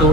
2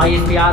ISPR